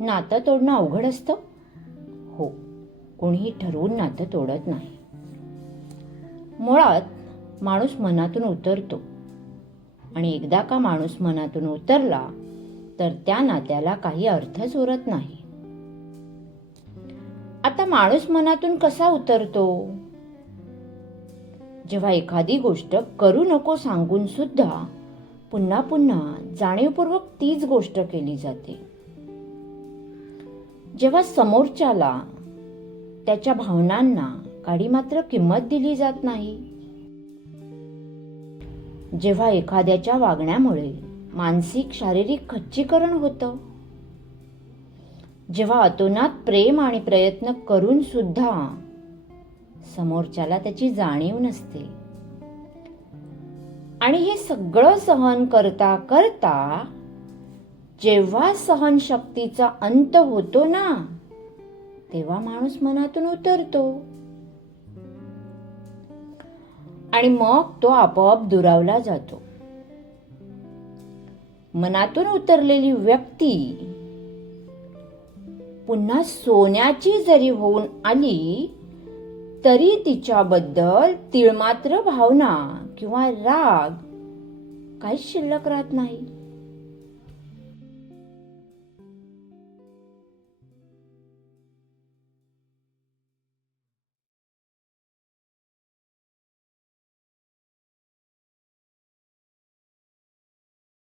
नातं तोडणं अवघड असतं? हो कोणीही ठरवून नातं तोडत नाही. मुळात माणूस मनातून उतरतो. आणि एकदा का माणूस मनातून उतरला तर त्या नात्याला काही अर्थच उरत नाही. आता माणूस मनातून कसा उतरतो? जेव्हा एखादी गोष्ट करू नको सांगून सुद्धा पुन्हा पुन्हा जाणीवपूर्वक तीच गोष्ट केली जाते. जेव्हा समोरच्याला त्याच्या भावनांना काडी मात्र किंमत दिली जात नाही जेव्हा एखाद्याच्या वागण्यामुळे मानसिक शारीरिक खच्चीकरण होतं जेव्हा अतोनात प्रेम आणि प्रयत्न करून सुद्धा समोरच्याला त्याची जाणीव नसते. आणि हे सगळं सहन करता करता जेव्हा सहनशक्तीचा अंत होतो ना तेव्हा माणूस मनातून उतरतो. आणि मग तो आपोआप दुरावला जातो. मनातून उतरलेली व्यक्ती पुन्हा सोन्याची जरी होऊन आली तरी तिच्याबद्दल तिळमात्र भावना किंवा राग काहीच शिल्लक राहत नाही.